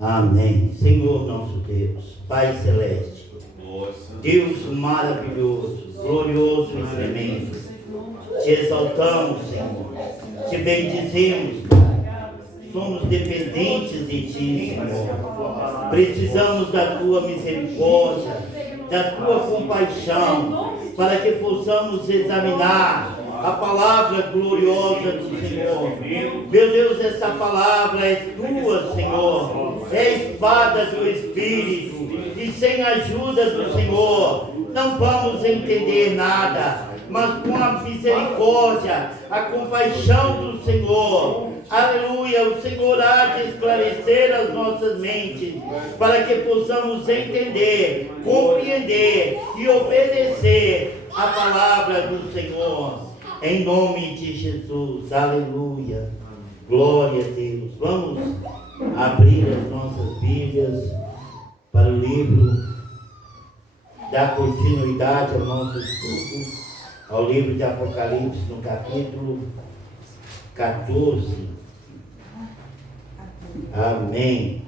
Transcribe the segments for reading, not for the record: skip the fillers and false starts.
Amém. Senhor nosso Deus, Pai Celeste, Deus maravilhoso, glorioso e tremendo, te exaltamos, Senhor, te bendizemos, Pai. Somos dependentes de Ti, Senhor. Precisamos da Tua misericórdia, da Tua compaixão, para que possamos examinar a palavra gloriosa do Senhor. Meu Deus, essa palavra é Tua, Senhor. É a espada do Espírito. E sem a ajuda do Senhor, não vamos entender nada. Mas com a misericórdia, a compaixão do Senhor, aleluia, o Senhor há de esclarecer as nossas mentes, para que possamos entender, compreender e obedecer a palavra do Senhor. Em nome de Jesus, aleluia, glória a Deus. Vamos abrir as nossas Bíblias para o livro, dar continuidade ao nosso estudo, ao livro de Apocalipse, no capítulo 14. Amém.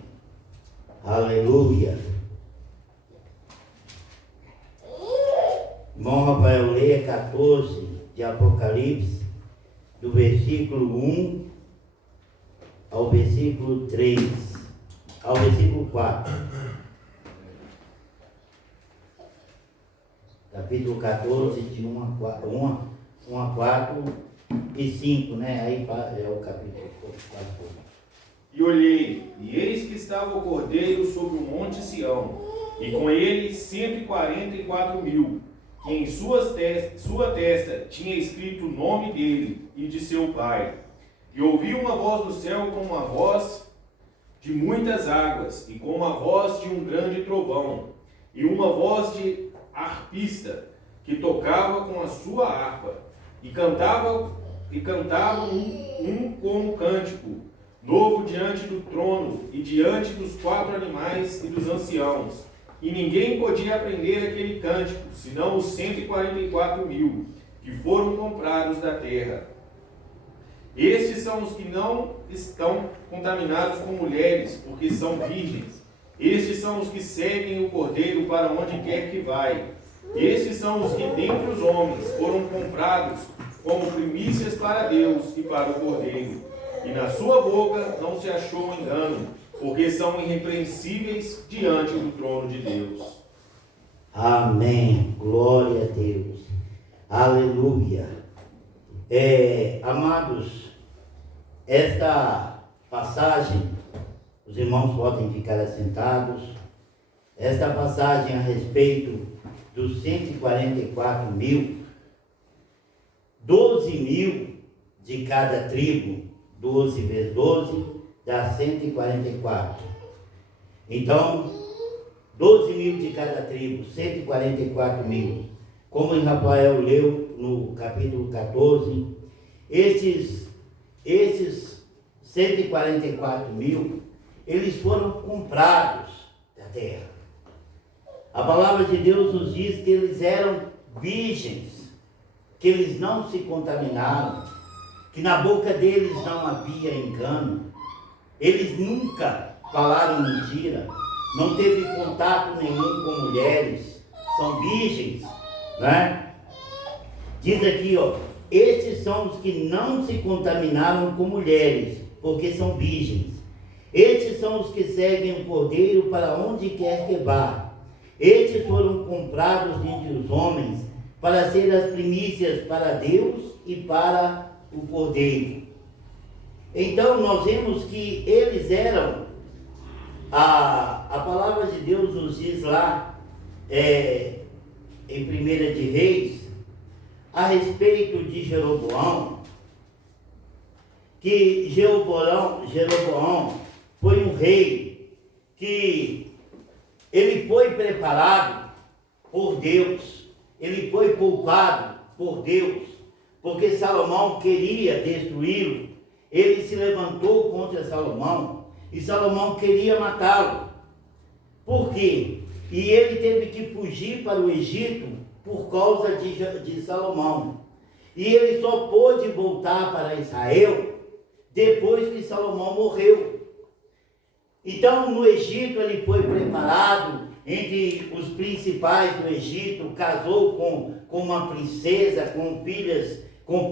Aleluia. Irmão Rafael, leia 14 de Apocalipse, do versículo 1 ao versículo 3, ao versículo 4. Capítulo 14, de 1 a 4 e 5, né? Aí é o capítulo 4. E olhei, e eis que estava o Cordeiro sobre o monte Sião, e com ele 144.000, que em sua testa tinha escrito o nome dele e de seu pai. E ouvi uma voz do céu como uma voz de muitas águas, e como a voz de um grande trovão, e uma voz de arpista, que tocava com a sua harpa, e cantavam um como cântico novo diante do trono, e diante dos 4 animais e dos anciãos. E ninguém podia aprender aquele cântico, senão os 144.000, que foram comprados da terra. Estes são os que não estão contaminados com mulheres, porque são virgens. Estes são os que seguem o Cordeiro para onde quer que vai. Estes são os que dentre os homens foram comprados como primícias para Deus e para o Cordeiro. E na sua boca não se achou engano, porque são irrepreensíveis diante do trono de Deus. Amém. Glória a Deus. Aleluia. Amados, esta passagem, os irmãos podem ficar assentados. Esta passagem a respeito dos 144.000, 12.000 de cada tribo, 12 vezes 12, dá 144. Então, 12.000 de cada tribo, 144.000. Como em Rafael leu no capítulo 14, estes 144.000, eles foram comprados da terra. A palavra de Deus nos diz que eles eram virgens, que eles não se contaminaram, que na boca deles não havia engano, eles nunca falaram mentira, não teve contato nenhum com mulheres, são virgens, né? Diz aqui, estes são os que não se contaminaram com mulheres, porque são virgens. Estes são os que seguem o Cordeiro para onde quer que vá. Estes foram comprados dentre os homens para ser as primícias para Deus e para o Cordeiro. Então nós vemos que eles eram, a palavra de Deus nos diz lá, em 1 de Reis, a respeito de Jeroboão, que Jeroboão foi um rei que ele foi preparado por Deus, ele foi poupado por Deus, porque Salomão queria destruí-lo. Ele se levantou contra Salomão e Salomão queria matá-lo. Por quê? E ele teve que fugir para o Egito por causa de Salomão. E ele só pôde voltar para Israel depois que Salomão morreu. Então, no Egito, ele foi preparado entre os principais do Egito, casou com uma princesa, com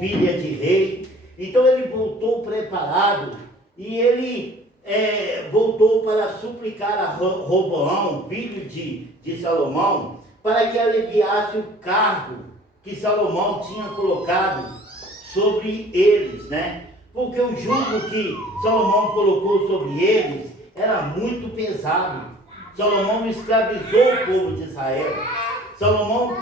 filha de rei. Então, ele voltou preparado e ele voltou para suplicar a Roboão, filho de Salomão, para que aliviasse o cargo que Salomão tinha colocado sobre eles, né? Porque o jugo que Salomão colocou sobre eles era muito pesado. Salomão escravizou o povo de Israel. Salomão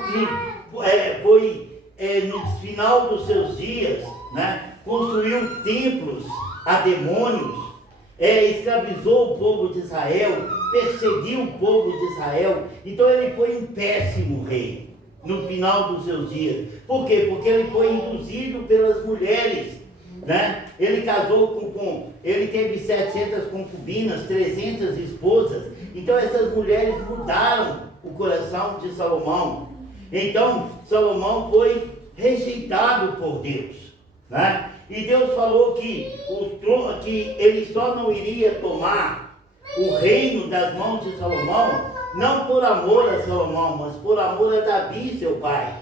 no final dos seus dias, né, construiu templos a demônios, escravizou o povo de Israel, perseguiu o povo de Israel. Então ele foi um péssimo rei no final dos seus dias. Por quê? Porque ele foi induzido pelas mulheres, né? Ele casou ele teve 700 concubinas, 300 esposas. Então essas mulheres mudaram o coração de Salomão. Então Salomão foi rejeitado por Deus, né? E Deus falou que ele só não iria tomar o reino das mãos de Salomão, não por amor a Salomão, mas por amor a Davi, seu pai.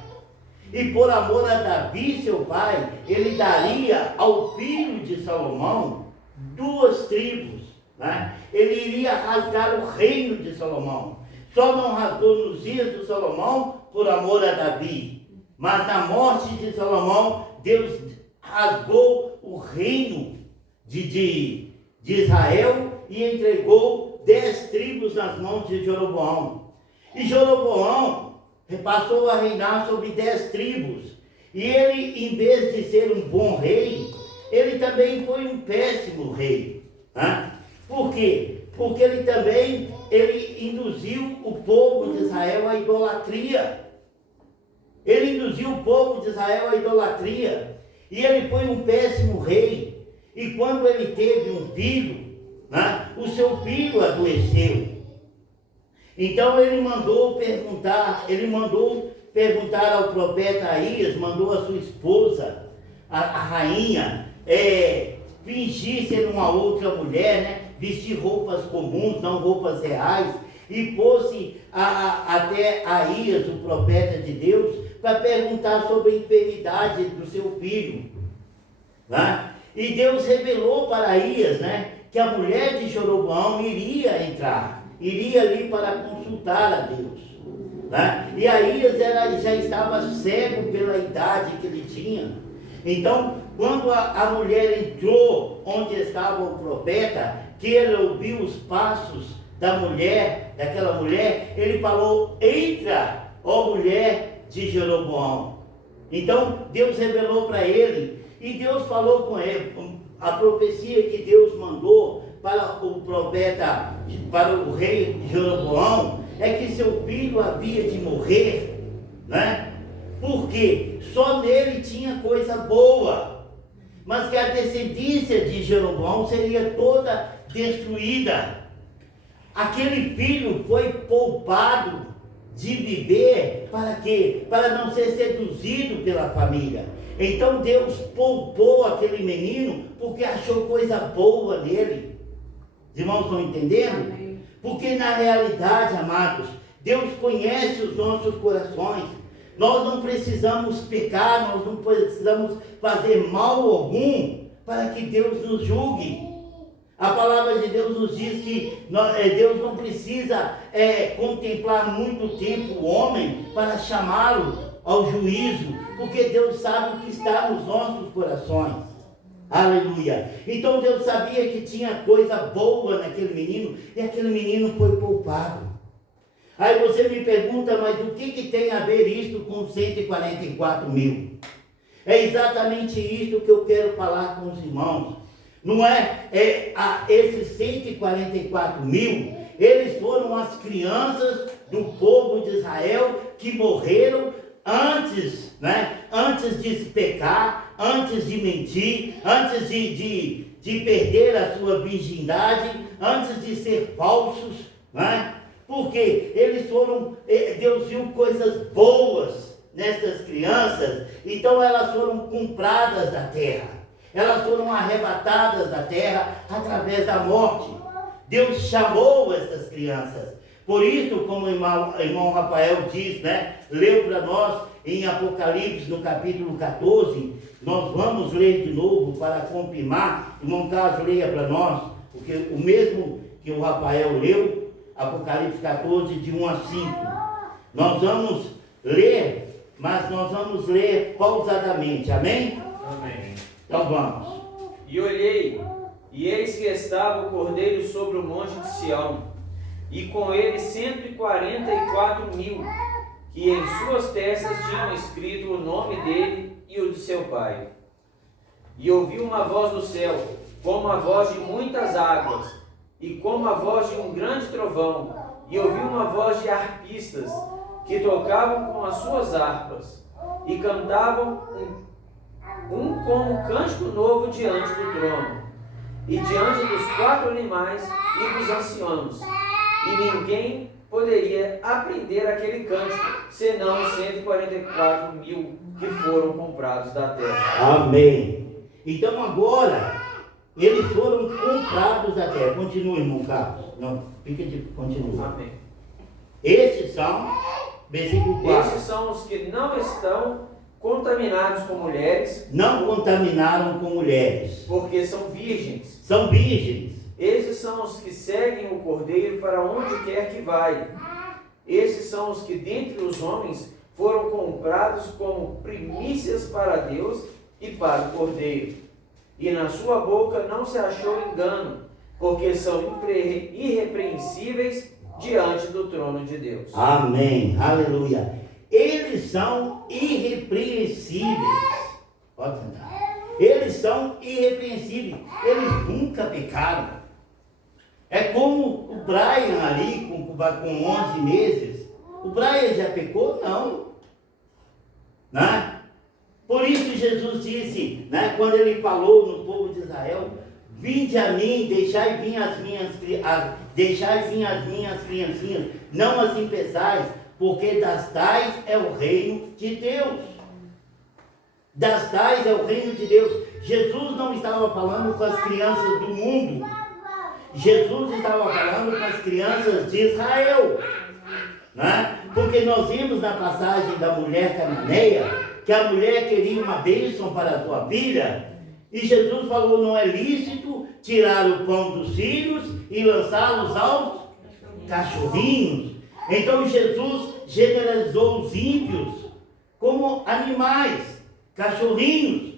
E por amor a Davi, seu pai, ele daria ao filho de Salomão 2 tribos, né? Ele iria rasgar o reino de Salomão. Só não rasgou nos dias de Salomão por amor a Davi. Mas na morte de Salomão, Deus rasgou o reino de Israel e entregou 10 tribos nas mãos de Jeroboão. E Jeroboão passou a reinar sobre 10 tribos. E ele, em vez de ser um bom rei, ele também foi um péssimo rei. Né? Por quê? Porque ele induziu o povo de Israel à idolatria. Ele induziu o povo de Israel à idolatria. E ele foi um péssimo rei. E quando ele teve um filho, né, o seu filho adoeceu. Então ele mandou perguntar ao profeta Aías, mandou a sua esposa, a rainha, fingir ser uma outra mulher, né? Vestir roupas comuns, não roupas reais, e fosse até Aías, o profeta de Deus, para perguntar sobre a enfermidade do seu filho. Né? E Deus revelou para Aías, né, que a mulher de Jeroboão iria ali para consultar a Deus. Né? E Aías já estava cego pela idade que ele tinha. Então, quando a mulher entrou onde estava o profeta, que ele ouviu os passos daquela mulher, ele falou: entra, ó mulher de Jeroboão. Então, Deus revelou para ele, e Deus falou com ele. A profecia que Deus mandou para o profeta, para o rei Jeroboão, é que seu filho havia de morrer, né? Porque só nele tinha coisa boa, mas que a descendência de Jeroboão seria toda destruída. Aquele filho foi poupado de viver para quê? Para não ser seduzido pela família. Então Deus poupou aquele menino porque achou coisa boa nele. Os irmãos estão entendendo? Amém. Porque na realidade, amados, Deus conhece os nossos corações. Nós não precisamos pecar, nós não precisamos fazer mal algum para que Deus nos julgue. A palavra de Deus nos diz que Deus não precisa contemplar muito tempo o homem para chamá-lo ao juízo, porque Deus sabe o que está nos nossos corações. Aleluia! Então Deus sabia que tinha coisa boa naquele menino, e aquele menino foi poupado. Aí você me pergunta, mas o que tem a ver isso com 144 mil? É exatamente isso que eu quero falar com os irmãos. Não esses 144 mil, eles foram as crianças do povo de Israel que morreram antes, né? Antes de pecar, antes de mentir, antes de perder a sua virgindade, antes de ser falsos, né? Porque Deus viu coisas boas nestas crianças, então elas foram compradas da terra. Elas foram arrebatadas da terra através da morte. Deus chamou essas crianças. Por isso, como o irmão Rafael diz, né? Leu para nós em Apocalipse, no capítulo 14. Nós vamos ler de novo para confirmar. Irmão Carlos, leia para nós, porque o mesmo que o Rafael leu, Apocalipse 14, de 1 a 5. Nós vamos ler, mas nós vamos ler pausadamente, amém? Amém. Então vamos. E olhei, e eis que estava o Cordeiro sobre o monte de Sião, e com ele 144.000, que em suas testas tinham escrito o nome dele e o de seu pai. E ouvi uma voz do céu, como a voz de muitas águas, e como a voz de um grande trovão, e ouvi uma voz de harpistas, que tocavam com as suas harpas, e cantavam um com um cântico novo diante do trono, e diante dos 4 animais e dos anciãos, e ninguém poderia aprender aquele cântico, senão os 144.000 que foram comprados da terra. Amém. Então agora, eles foram comprados da terra. Continua, irmão Carlos. Não, fica de continua. Amém. Esses são, versículo 4. Esses são os que não estão contaminados com mulheres, Não contaminaram com mulheres. porque são virgens. São virgens. Esses são os que seguem o Cordeiro para onde quer que vai. Esses são os que dentre os homens foram comprados como primícias para Deus e para o Cordeiro. E na sua boca não se achou engano, porque são irrepreensíveis diante do trono de Deus. Amém. Aleluia. Eles são irrepreensíveis. Pode sentar. Eles são irrepreensíveis. Eles nunca pecaram. É como o Brian ali, com 11 meses. O Brian já pecou? Não. Né? Por isso Jesus disse, né, quando ele falou no povo de Israel: vinde a mim, deixai vir as minhas criancinhas, não as impeçais, porque das tais é o reino de Deus. Das tais é o reino de Deus. Jesus não estava falando com as crianças do mundo. Jesus estava falando com as crianças de Israel. Né? Porque nós vimos na passagem da mulher cananeia que a mulher queria uma bênção para a sua filha. E Jesus falou: não é lícito tirar o pão dos filhos e lançá-los aos cachorrinhos. Então Jesus generalizou os ímpios como animais, cachorrinhos.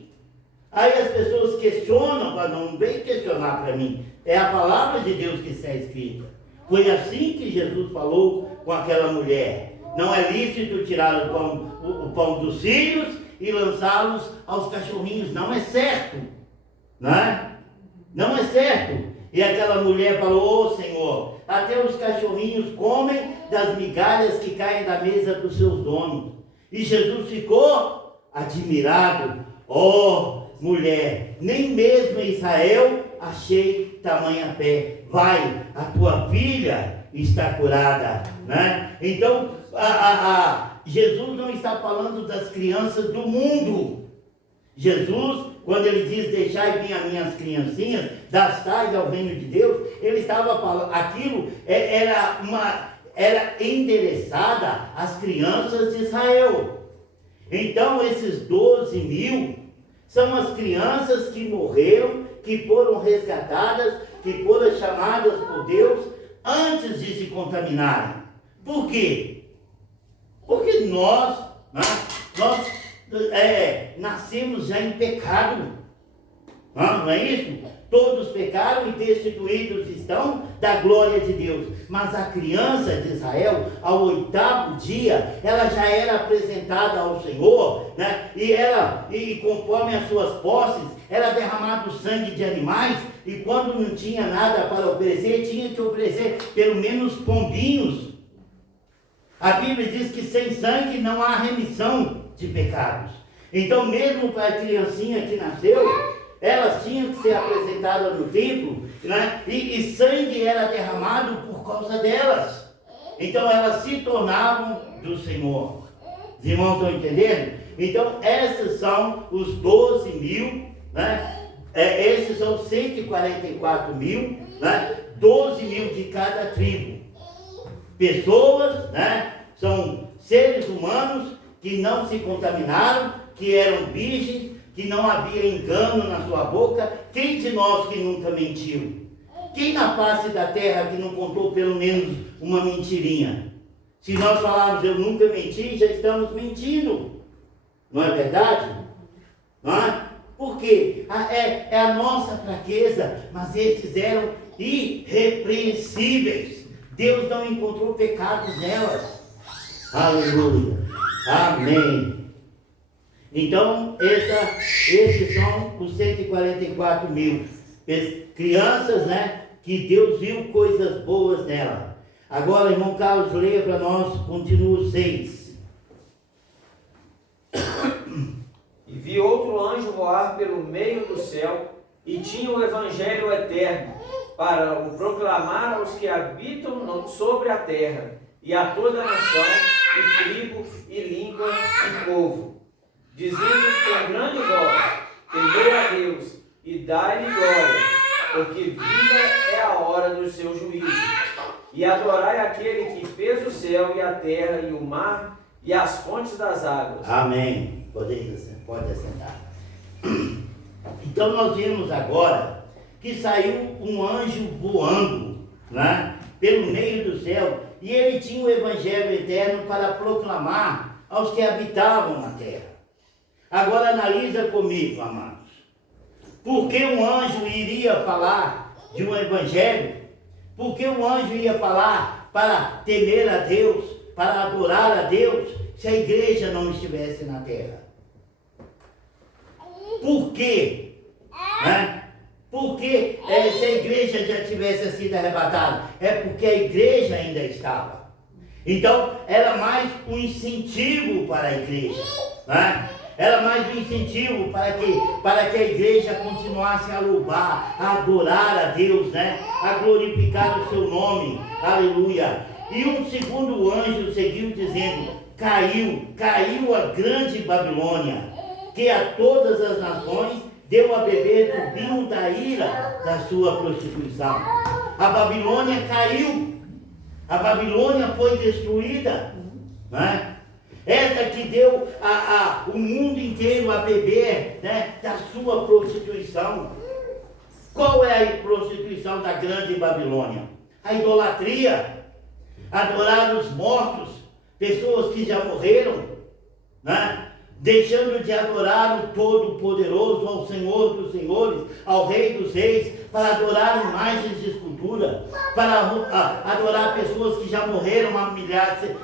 Aí as pessoas questionam, mas não vem questionar para mim. É a palavra de Deus que está escrita. Foi assim que Jesus falou com aquela mulher: não é lícito tirar o pão dos filhos e lançá-los aos cachorrinhos. Não é certo, né? Não é certo. E aquela mulher falou: ô Senhor, até os cachorrinhos comem das migalhas que caem da mesa dos seus donos. E Jesus ficou admirado: ó mulher, nem mesmo em Israel achei tamanha fé. Vai, a tua filha está curada, né? Então, Jesus não está falando das crianças do mundo. Jesus, quando ele diz: deixai vir as minhas criancinhas, das tais ao reino de Deus, ele estava falando, aquilo era endereçada às crianças de Israel. Então, esses 12.000 são as crianças que morreram, que foram resgatadas, que foram chamadas por Deus antes de se contaminarem. Por quê? Porque nós nascemos já em pecado. Não é isso? Todos pecaram e destituídos estão da glória de Deus. Mas a criança de Israel, ao 8º dia, ela já era apresentada ao Senhor, né? E conforme as suas posses, era derramado sangue de animais. E quando não tinha nada para oferecer, tinha que oferecer pelo menos pombinhos. A Bíblia diz que sem sangue não há remissão de pecados. Então, mesmo para a criancinha que nasceu, elas tinham que ser apresentadas no templo, né? E sangue era derramado por causa delas. Então elas se tornavam do Senhor. Os irmãos estão entendendo? Então esses são os 12.000, né? Esses são 144.000, né? 12.000 de cada tribo. Pessoas, né? São seres humanos que não se contaminaram, que eram virgens, que não havia engano na sua boca. Quem de nós que nunca mentiu? Quem na face da terra que não contou pelo menos uma mentirinha? Se nós falarmos eu nunca menti, já estamos mentindo. Não é verdade? Não é? Porque é a nossa fraqueza, mas estes eram irrepreensíveis. Deus não encontrou pecados nelas. Aleluia. Amém. Então, esses são os 144.000 crianças, né? Que Deus viu coisas boas nela. Agora, irmão Carlos, leia para nós, continua o 6. E vi outro anjo voar pelo meio do céu, e tinha o evangelho eterno, para o proclamar aos que habitam sobre a terra, e a toda nação, e tribo, e língua, e povo, dizendo com grande voz: temei a Deus, e dai-lhe glória, porque viva é a hora do seu juízo. E adorai aquele que fez o céu e a terra, e o mar, e as fontes das águas. Amém. Pode assentar. Então nós vimos agora que saiu um anjo voando, né, pelo meio do céu, e ele tinha o evangelho eterno para proclamar aos que habitavam na terra. Agora analisa comigo, amados. Por que um anjo iria falar de um evangelho? Por que um anjo ia falar para temer a Deus, para adorar a Deus, se a igreja não estivesse na terra? Por quê? Né? Porque se a igreja já tivesse sido arrebatada, é porque a igreja ainda estava. Então, era mais um incentivo para a igreja, né? Era mais um incentivo para que a igreja continuasse a louvar, a adorar a Deus, né? A glorificar o seu nome, aleluia. E um segundo anjo seguiu dizendo: caiu a grande Babilônia, que a todas as nações deu a beber do vinho da ira da sua prostituição. A Babilônia caiu, a Babilônia foi destruída, né? Esta que deu o mundo inteiro a beber, né, da sua prostituição. Qual é a prostituição da grande Babilônia? A idolatria, adorar os mortos, pessoas que já morreram, né? Deixando de adorar o Todo-Poderoso, ao Senhor dos Senhores, ao Rei dos Reis, para adorar imagens de escultura, para adorar pessoas que já morreram há milhares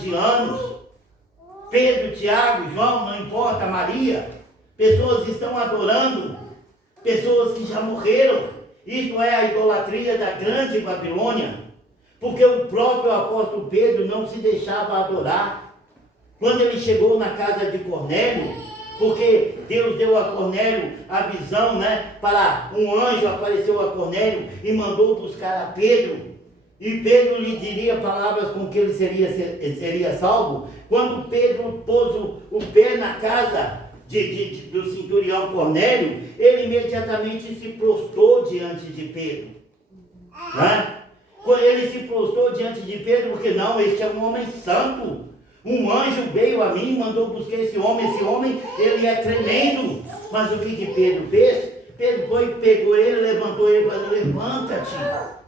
de anos. Pedro, Tiago, João, não importa, Maria, pessoas estão adorando pessoas que já morreram. Isto é a idolatria da grande Babilônia, porque o próprio apóstolo Pedro não se deixava adorar. Quando ele chegou na casa de Cornélio, porque Deus deu a Cornélio a visão, né? Para um anjo apareceu a Cornélio e mandou buscar a Pedro. E Pedro lhe diria palavras com que ele seria salvo. Quando Pedro pôs o pé na casa do centurião Cornélio, ele imediatamente se prostrou diante de Pedro, né? Ele se prostrou diante de Pedro porque não, este é um homem santo. Um anjo veio a mim e mandou buscar esse homem, ele é tremendo. Mas o que Pedro fez? Pedro foi, pegou ele, levantou ele e falou: levanta-te,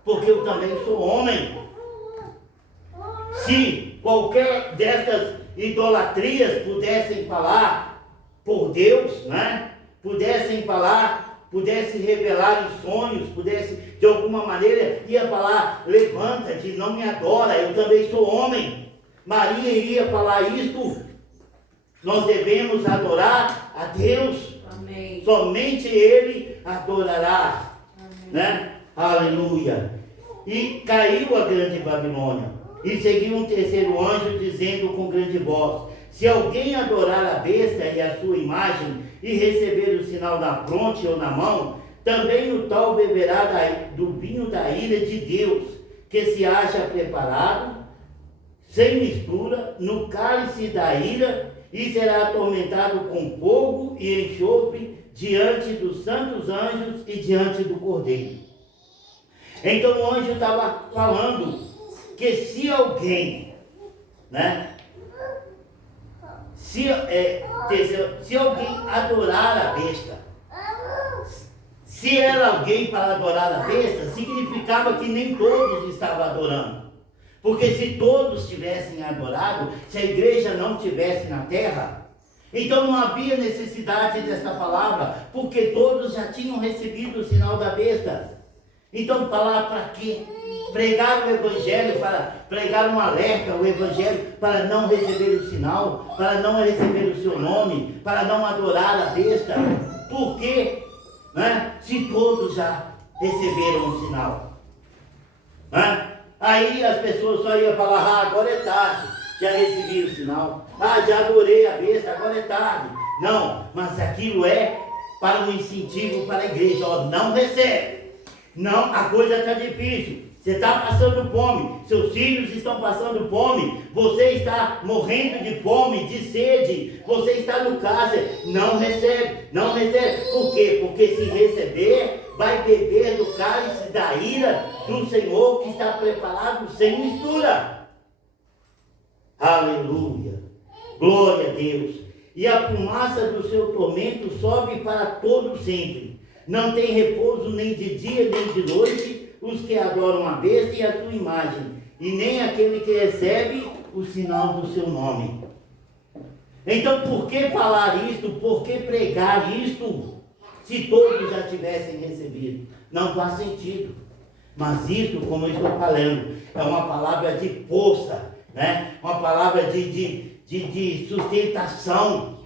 porque eu também sou homem. Se qualquer dessas idolatrias pudessem falar por Deus, né? Pudessem revelar em sonhos, pudesse de alguma maneira, ia falar: levanta-te, não me adora, eu também sou homem. Maria iria falar isto. Nós devemos adorar a Deus. Amém. Somente Ele adorará. Né? Aleluia. E caiu a grande Babilônia. E seguiu um terceiro anjo dizendo com grande voz: se alguém adorar a besta e a sua imagem e receber o sinal na fronte ou na mão, também o tal beberá do vinho da ira de Deus, que se acha preparado sem mistura, no cálice da ira, e será atormentado com fogo e enxofre diante dos santos anjos e diante do Cordeiro. Então o anjo estava falando que se alguém, né? Se alguém adorar a besta, se era alguém para adorar a besta, significava que nem todos estavam adorando. Porque se todos tivessem adorado, se a igreja não tivesse na terra, então não havia necessidade dessa palavra, porque todos já tinham recebido o sinal da besta. Então falar para quê? Pregar o evangelho, para pregar um alerta, o evangelho, para não receber o sinal, para não receber o seu nome, para não adorar a besta. Por quê? Né? Se todos já receberam o sinal. Né? Aí as pessoas só iam falar, agora é tarde, já recebi o sinal. Já adorei a besta, agora é tarde. Não, mas aquilo é para um incentivo para a igreja. Não recebe. Não, a coisa está difícil. Você está passando fome, seus filhos estão passando fome, você está morrendo de fome, de sede, você está no cárcere. Não recebe, não recebe. Por quê? Porque se receber, vai beber do cálice da ira do Senhor que está preparado sem mistura. Aleluia, glória a Deus. E a fumaça do seu tormento sobe para todo sempre. Não tem repouso nem de dia nem de noite os que adoram a besta e a sua imagem, e nem aquele que recebe o sinal do seu nome. Então por que falar isto? Por que pregar isto? Se todos já tivessem recebido, não faz sentido. Mas isto, como eu estou falando, é uma palavra de força, né? Uma palavra de sustentação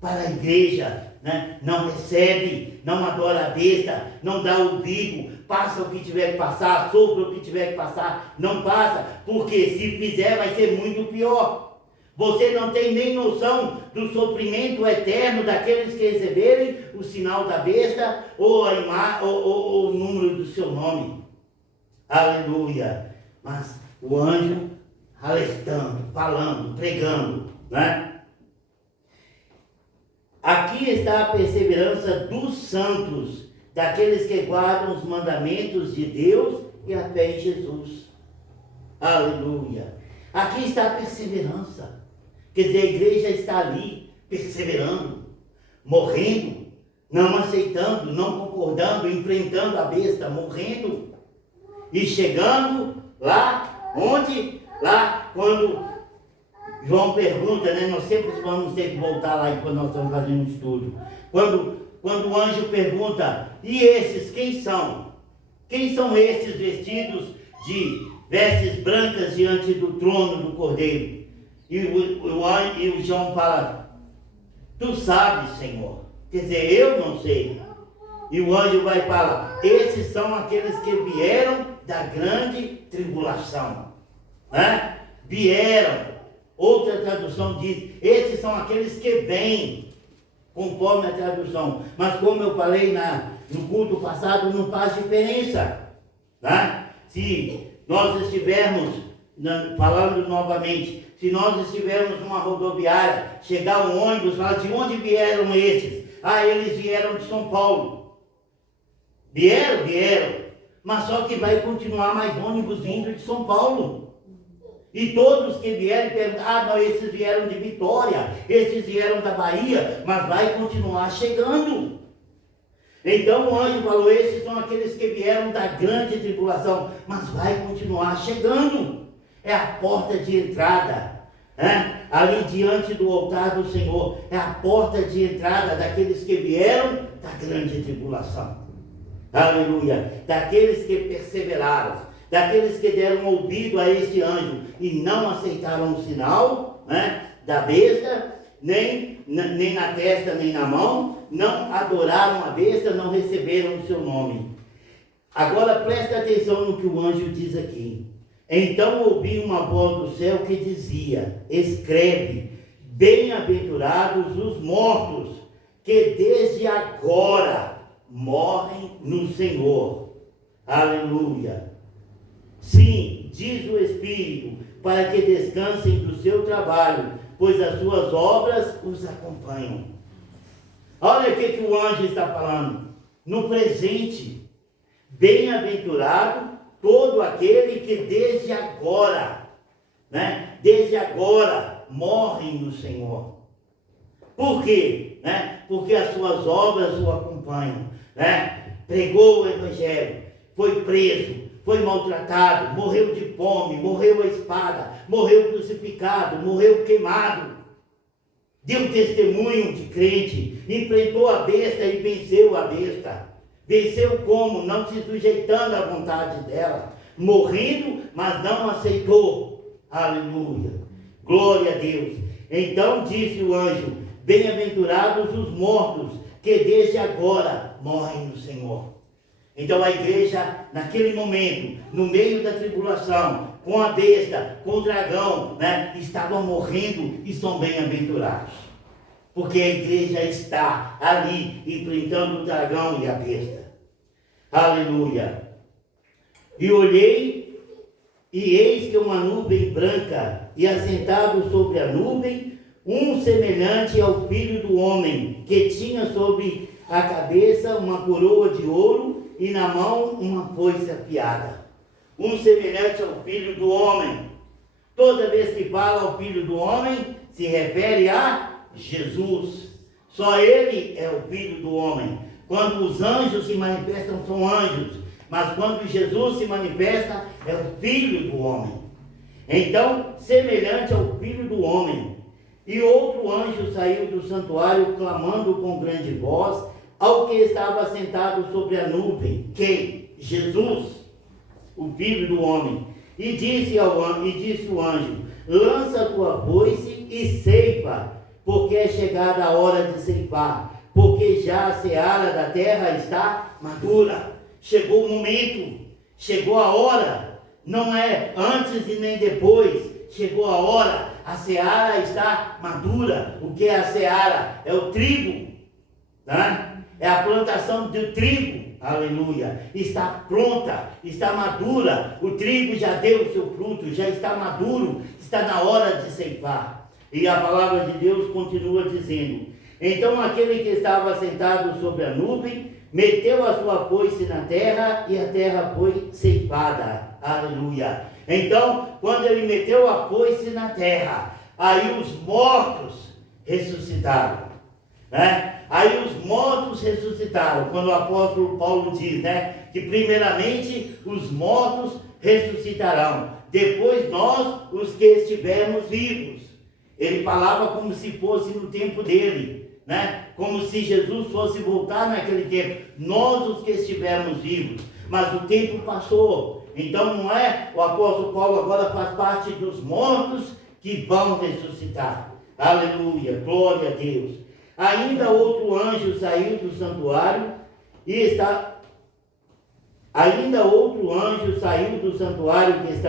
para a igreja, né? Não recebe, não adora a besta, não dá ouvido, passa o que tiver que passar, sopra o que tiver que passar, não passa, porque se fizer vai ser muito pior. Você não tem nem noção do sofrimento eterno daqueles que receberem o sinal da besta ou o número do seu nome. Aleluia. Mas o anjo alertando, falando, pregando, né? Aqui está a perseverança dos santos, daqueles que guardam os mandamentos de Deus e a fé em Jesus. Aleluia. Aqui está a perseverança. Quer dizer, a igreja está ali, perseverando, morrendo, não aceitando, não concordando, enfrentando a besta, morrendo. E chegando lá, onde? Lá, quando João pergunta, né? Nós sempre vamos ter que voltar lá quando nós estamos fazendo um estudo. Quando o anjo pergunta, e esses quem são? Quem são esses vestidos de vestes brancas diante do trono do Cordeiro? E o João fala, tu sabes, Senhor. Quer dizer, eu não sei. E o anjo vai falar, esses são aqueles que vieram da grande tribulação. Né? Vieram. Outra tradução diz, esses são aqueles que vêm, conforme a tradução. Mas como eu falei no culto passado, não faz diferença. Né? Se nós estivermos, falando novamente, se nós estivermos numa rodoviária, chegar um ônibus, falar de onde vieram esses? Eles vieram de São Paulo. Vieram. Mas só que vai continuar mais ônibus vindo de São Paulo. E todos que vierem perguntam, não, esses vieram de Vitória, esses vieram da Bahia, mas vai continuar chegando. Então o anjo falou, esses são aqueles que vieram da grande tribulação, mas vai continuar chegando. É a porta de entrada, né? Ali diante do altar do Senhor, é a porta de entrada daqueles que vieram da grande tribulação. Aleluia! Daqueles que perseveraram, daqueles que deram ouvido a este anjo e não aceitaram o sinal, né, da besta, nem na testa, nem na mão, não adoraram a besta, não receberam o seu nome. Agora presta atenção no que o anjo diz aqui. Então ouvi uma voz do céu que dizia, escreve, bem-aventurados os mortos, que desde agora morrem no Senhor. Aleluia. Sim, diz o Espírito, para que descansem do seu trabalho, pois as suas obras os acompanham. Olha o que o anjo está falando. No presente, bem-aventurado todo aquele que desde agora, né? Desde agora morrem no Senhor. Por quê? Né? Porque as suas obras o acompanham, né? Pregou o Evangelho, foi preso, foi maltratado, morreu de fome, morreu a espada, morreu crucificado, morreu queimado. Deu testemunho de crente, enfrentou a besta e venceu a besta. Venceu como? Não se sujeitando à vontade dela, morrendo, mas não aceitou. Aleluia, glória a Deus. Então disse o anjo: bem-aventurados os mortos, que desde agora morrem no Senhor. Então a igreja, naquele momento, no meio da tribulação, com a besta, com o dragão, né, estavam morrendo e são bem-aventurados. Porque a igreja está ali enfrentando o dragão e a besta. Aleluia. E olhei, e eis que uma nuvem branca, e assentado sobre a nuvem, um semelhante ao Filho do Homem, que tinha sobre a cabeça uma coroa de ouro e na mão uma foice afiada. Um semelhante ao Filho do Homem. Toda vez que fala ao Filho do Homem, se refere a Jesus. Só Ele é o Filho do Homem. Quando os anjos se manifestam, são anjos. Mas quando Jesus se manifesta, é o Filho do Homem. Então, semelhante ao Filho do Homem. E outro anjo saiu do santuário, clamando com grande voz ao que estava sentado sobre a nuvem. Quem? Jesus, o Filho do Homem. E disse o anjo: lança a tua foice e ceifa, porque é chegada a hora de ceifar, porque já a seara da terra está madura. Chegou o momento, chegou a hora, não é antes e nem depois, chegou a hora, a seara está madura. O que é a seara? É o trigo, né? É a plantação do trigo, aleluia, está pronta, está madura, o trigo já deu o seu fruto, já está maduro, está na hora de ceifar. E a palavra de Deus continua dizendo: então aquele que estava sentado sobre a nuvem meteu a sua foice na terra e a terra foi ceifada, aleluia. Então, quando ele meteu a foice na terra, aí os mortos ressuscitaram, né? Aí os mortos ressuscitaram, quando o apóstolo Paulo diz, né, que primeiramente os mortos ressuscitarão, depois nós, os que estivermos vivos. Ele falava como se fosse no tempo dele, né? Como se Jesus fosse voltar naquele tempo, nós os que estivermos vivos. Mas o tempo passou, então não é, o apóstolo Paulo agora faz parte dos mortos que vão ressuscitar. Aleluia, glória a Deus. Ainda outro anjo saiu do santuário que está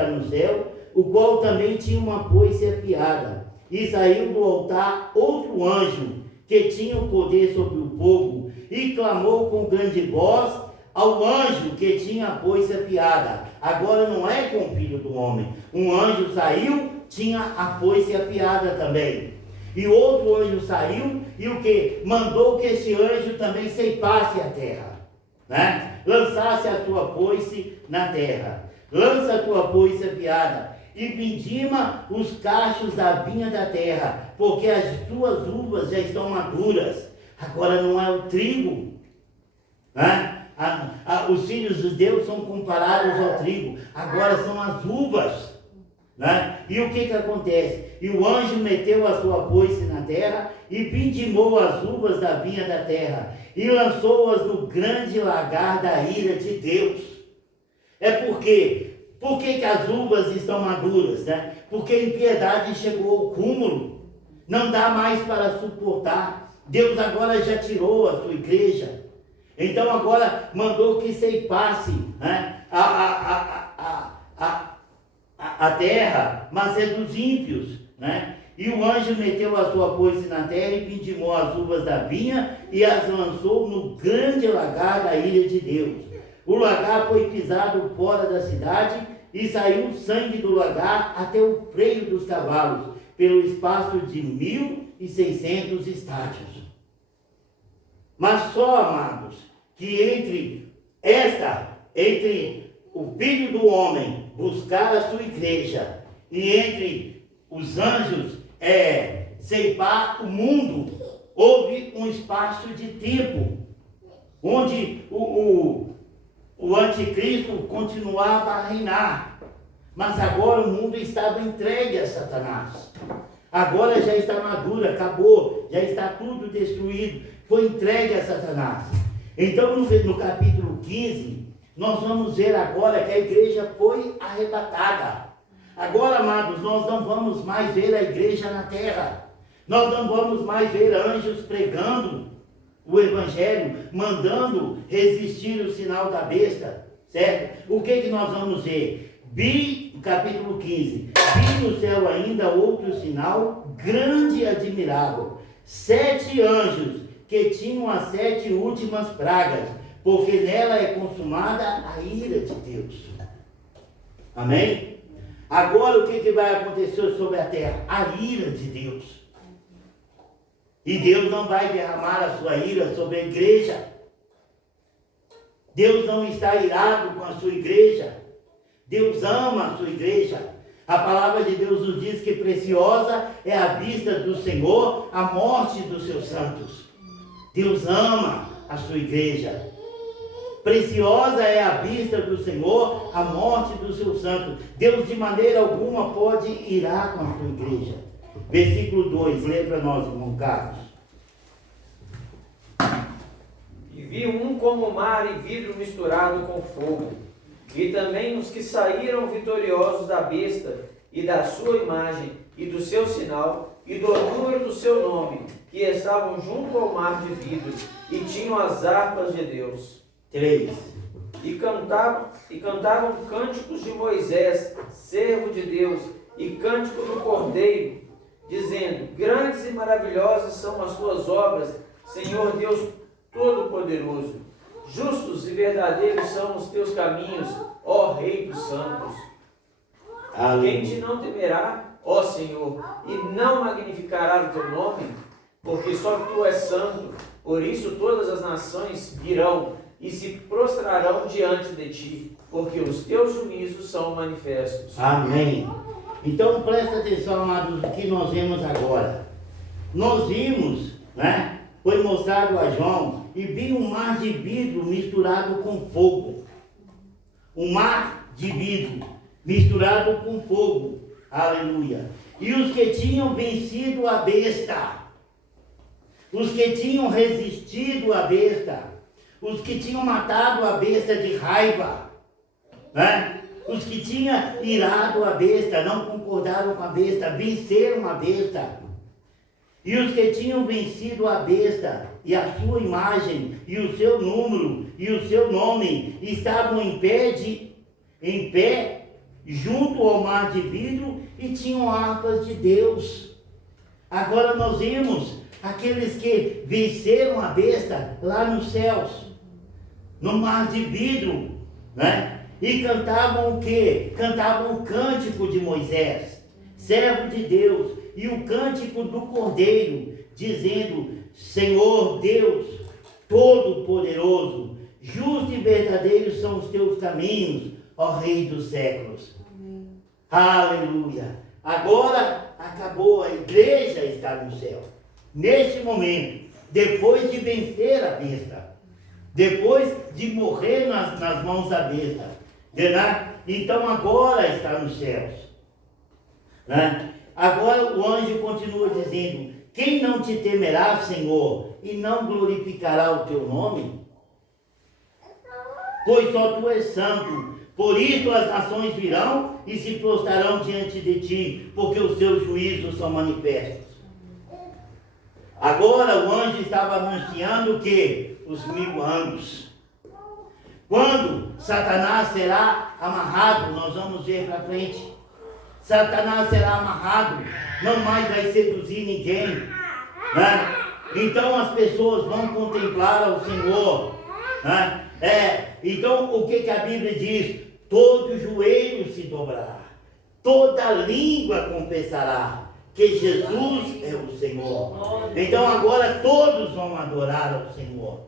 no céu, o qual também tinha uma foice afiada. E saiu do altar outro anjo, que tinha o poder sobre o fogo, e clamou com grande voz ao anjo que tinha a foice afiada. Agora não é com o Filho do Homem. Um anjo saiu, tinha a foice afiada também. E outro anjo saiu, e o que? Mandou que esse anjo também ceifasse a terra, né? Lançasse a sua foice na terra. Lança a tua foice afiada, e vindima os cachos da vinha da terra, porque as tuas uvas já estão maduras. Agora não é o trigo, né? Os filhos de Deus são comparados ao trigo, agora são as uvas, né? E o que acontece? E o anjo meteu a sua foice na terra e vindimou as uvas da vinha da terra e lançou-as no grande lagar da ira de Deus. É porque por que as uvas estão maduras, né? Porque a impiedade chegou ao cúmulo, não dá mais para suportar. Deus agora já tirou a sua igreja, então agora mandou que ceifasse, né, a terra, mas é dos ímpios, né? E o anjo meteu a sua foice na terra e vindimou as uvas da vinha e as lançou no grande lagar da ira de Deus. O lagar foi pisado fora da cidade e saiu sangue do lagar até o freio dos cavalos, pelo espaço de 1.600 estádios. Mas só, amados, que entre o Filho do Homem buscar a sua igreja e entre os anjos ceifar o mundo, houve um espaço de tempo onde o anticristo continuava a reinar, mas agora o mundo estava entregue a Satanás. Agora já está madura, acabou, já está tudo destruído, foi entregue a Satanás. Então no capítulo 15, nós vamos ver agora que a igreja foi arrebatada. Agora, amados, nós não vamos mais ver a igreja na terra. Nós não vamos mais ver anjos pregando o evangelho, mandando resistir o sinal da besta, certo? O que nós vamos ver? Capítulo 15. Vi no céu ainda outro sinal grande e admirável. 7 anjos que tinham as 7 últimas pragas, porque nela é consumada a ira de Deus. Amém? Agora o que vai acontecer sobre a terra? A ira de Deus. E Deus não vai derramar a sua ira sobre a igreja. Deus não está irado com a sua igreja. Deus ama a sua igreja. A palavra de Deus nos diz que preciosa é a vista do Senhor a morte dos seus santos. Deus ama a sua igreja. Preciosa é a vista do Senhor a morte dos seus santos. Deus de maneira alguma pode irar com a sua igreja. Versículo 2, lê para nós, irmão Carlos. E vi um como mar e vidro misturado com fogo, e também os que saíram vitoriosos da besta, e da sua imagem, e do seu sinal, e do número do seu nome, que estavam junto ao mar de vidro, e tinham as harpas de Deus. 3. E cantavam cânticos de Moisés, servo de Deus, e cântico do Cordeiro, dizendo: grandes e maravilhosas são as tuas obras, Senhor Deus Todo-Poderoso. Justos e verdadeiros são os teus caminhos, ó Rei dos santos. Quem te não temerá, ó Senhor, e não magnificará o teu nome? Porque só tu és santo. Por isso todas as nações virão e se prostrarão diante de ti, porque os teus juízos são manifestos. Amém. Então presta atenção, amados, o que nós vemos agora. Nós vimos, né? Foi mostrado a João e vi um mar de vidro misturado com fogo. Um mar de vidro misturado com fogo. Aleluia. E os que tinham vencido a besta, os que tinham resistido à besta, os que tinham matado a besta de raiva, né? Os que tinham irado a besta, não concordaram com a besta, venceram a besta. E os que tinham vencido a besta, e a sua imagem, e o seu número, e o seu nome, estavam em pé, junto ao mar de vidro, e tinham harpas de Deus. Agora nós vemos aqueles que venceram a besta lá nos céus, no mar de vidro, né? E cantavam o quê? Cantavam o cântico de Moisés, servo de Deus, e o cântico do Cordeiro, dizendo: Senhor Deus Todo-Poderoso, justo e verdadeiro são os teus caminhos, ó Rei dos séculos. Amém. Aleluia. Agora acabou, a igreja está no céu. Neste momento, depois de vencer a besta, depois de morrer nas mãos da besta, né? Então agora está nos céus, né? Agora o anjo continua dizendo: quem não te temerá, Senhor, e não glorificará o teu nome? Pois só tu és santo. Por isso as nações virão e se prostrarão diante de ti, porque os teus juízos são manifestos. Agora o anjo estava anunciando o quê? Os 1000 anos. Quando Satanás será amarrado, nós vamos ver para frente. Satanás será amarrado, não mais vai seduzir ninguém, né? Então as pessoas vão contemplar ao Senhor, né? Então o que a Bíblia diz? Todo joelho se dobrará, toda língua confessará que Jesus é o Senhor. Então agora todos vão adorar ao Senhor.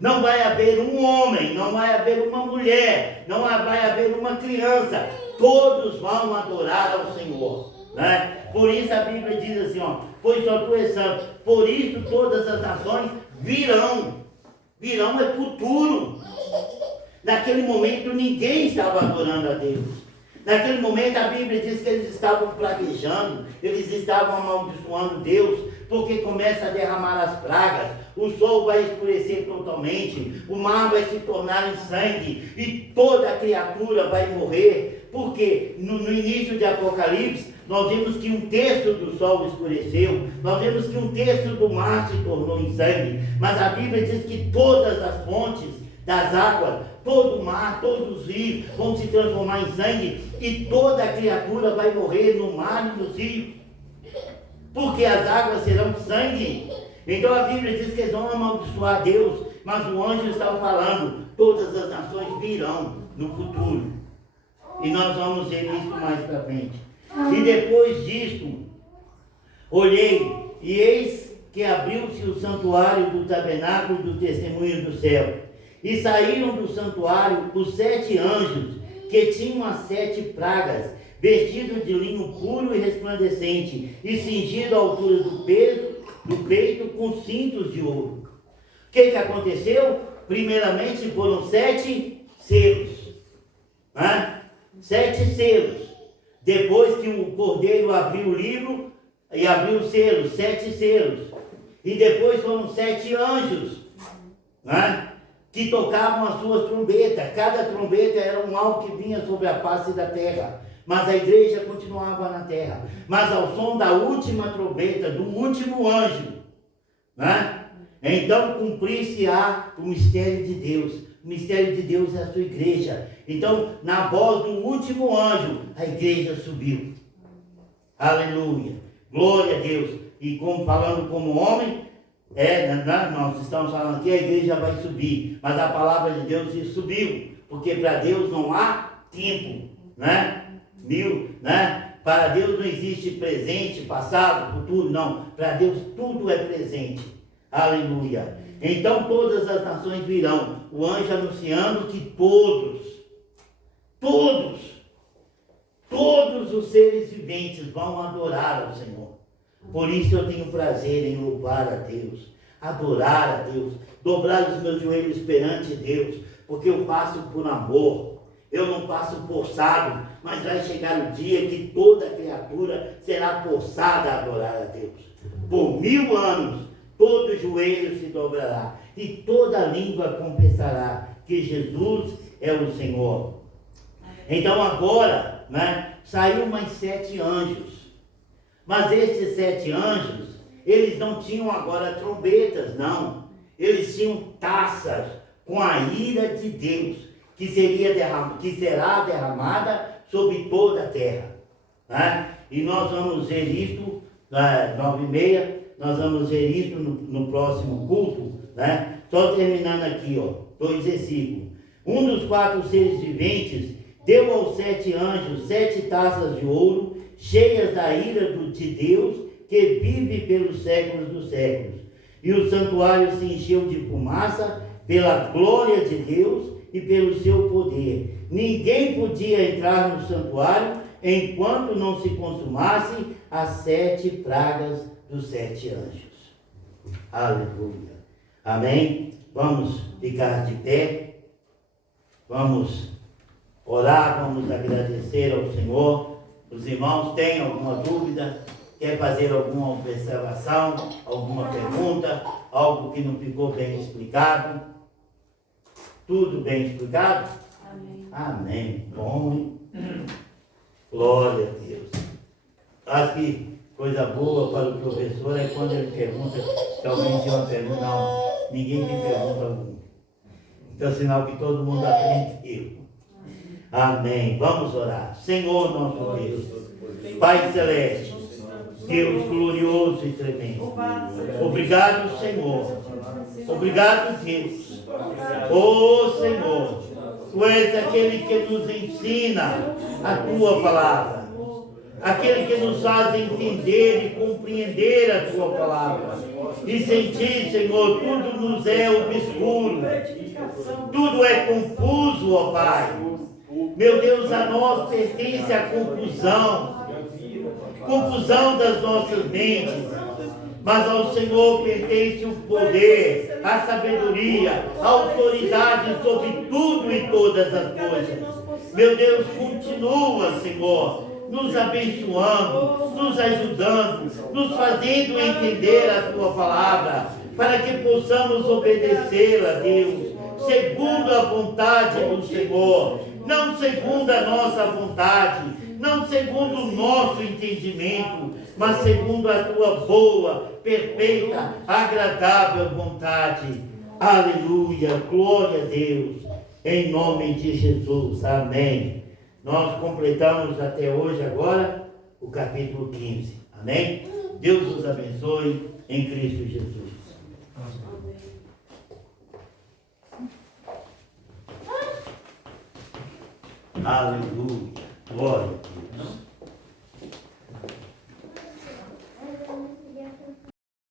Não vai haver um homem, não vai haver uma mulher, não vai haver uma criança. Todos vão adorar ao Senhor, né? Por isso a Bíblia diz assim, ó, pois só tu és santo. Por isso todas as nações virão. Virão é futuro. Naquele momento ninguém estava adorando a Deus. Naquele momento a Bíblia diz que eles estavam praguejando, eles estavam amaldiçoando Deus, porque começa a derramar as pragas, o sol vai escurecer totalmente, o mar vai se tornar em sangue, e toda criatura vai morrer, porque no início de Apocalipse, nós vimos que um terço do sol escureceu, nós vimos que um terço do mar se tornou em sangue, mas a Bíblia diz que todas as fontes das águas, todo o mar, todos os rios vão se transformar em sangue e toda criatura vai morrer no mar e nos rios, porque as águas serão sangue. Então a Bíblia diz que eles vão amaldiçoar Deus, mas o anjo estava falando, todas as nações virão no futuro, e nós vamos ver isso mais para frente. E depois disto, olhei, e eis que abriu-se o santuário do tabernáculo do testemunho do céu. E saíram do santuário os 7 anjos, que tinham as 7 pragas, vestidos de linho puro e resplandecente, e cingido à altura do peito com cintos de ouro. O que aconteceu? Primeiramente foram 7 selos. 7 selos. Depois que o cordeiro abriu o livro, e abriu os selos, 7 selos. E depois foram 7 anjos, que tocavam as suas trombetas. Cada trombeta era um mal que vinha sobre a face da terra, mas a igreja continuava na terra. Mas ao som da última trombeta, do último anjo, então cumprir-se-á o mistério de Deus. O mistério de Deus é a sua igreja. Então, na voz do último anjo, a igreja subiu. Aleluia, glória a Deus. E falando como homem, nós estamos falando aqui, a igreja vai subir, mas a palavra de Deus diz subiu, porque para Deus não há tempo, Para Deus não existe presente, passado, futuro, não. Para Deus tudo é presente. Aleluia. Então todas as nações virão, o anjo anunciando que todos os seres viventes vão adorar ao Senhor. Por isso eu tenho prazer em louvar a Deus, adorar a Deus, dobrar os meus joelhos perante Deus, porque eu passo por amor, eu não passo forçado, mas vai chegar o dia que toda criatura será forçada a adorar a Deus. Por 1000 anos, todo joelho se dobrará e toda língua confessará que Jesus é o Senhor. Então agora, saiu mais 7 anjos. Mas esses 7 anjos, eles não tinham agora trombetas, não. Eles tinham taças com a ira de Deus, que será derramada sobre toda a terra. E nós vamos ver isto, 9h30, nós vamos ver isto no próximo culto. Só terminando aqui, 2 versículos. Um dos 4 seres viventes deu aos 7 anjos 7 taças de ouro, cheias da ira de Deus, que vive pelos séculos dos séculos. E o santuário se encheu de fumaça pela glória de Deus e pelo seu poder. Ninguém podia entrar no santuário enquanto não se consumassem as 7 pragas dos 7 anjos. Aleluia. Amém? Vamos ficar de pé. Vamos orar, vamos agradecer ao Senhor. Os irmãos têm alguma dúvida? Quer fazer alguma observação? Alguma pergunta? Algo que não ficou bem explicado? Tudo bem explicado? Amém. Amém. Bom. Glória a Deus. Acho que coisa boa para o professor é quando ele pergunta, se alguém tem uma pergunta. Não, ninguém tem pergunta alguma. Então, sinal que todo mundo aprendeu. Amém. Vamos orar. Senhor nosso Deus, Pai Celeste, Deus glorioso e tremendo. Obrigado, Senhor. Obrigado, Deus. Oh, Senhor, Tu és aquele que nos ensina a Tua palavra. aquele que nos faz entender e compreender a tua palavra. E sentir, Senhor, tudo nos é obscuro, tudo é confuso, ó Pai. Meu Deus, a nós pertence a confusão das nossas mentes. Mas ao Senhor pertence o poder, a sabedoria, a autoridade sobre tudo e todas as coisas. Meu Deus, continua, Senhor, nos abençoando, nos ajudando, nos fazendo entender a Tua palavra, para que possamos obedecê-la, Deus, segundo a vontade do Senhor, não segundo a nossa vontade, não segundo o nosso entendimento, mas segundo a Tua boa, perfeita, agradável vontade. Aleluia, glória a Deus, em nome de Jesus, amém. Nós completamos até hoje agora o capítulo 15, amém? Deus nos abençoe em Cristo Jesus. Aleluia, glória a Deus.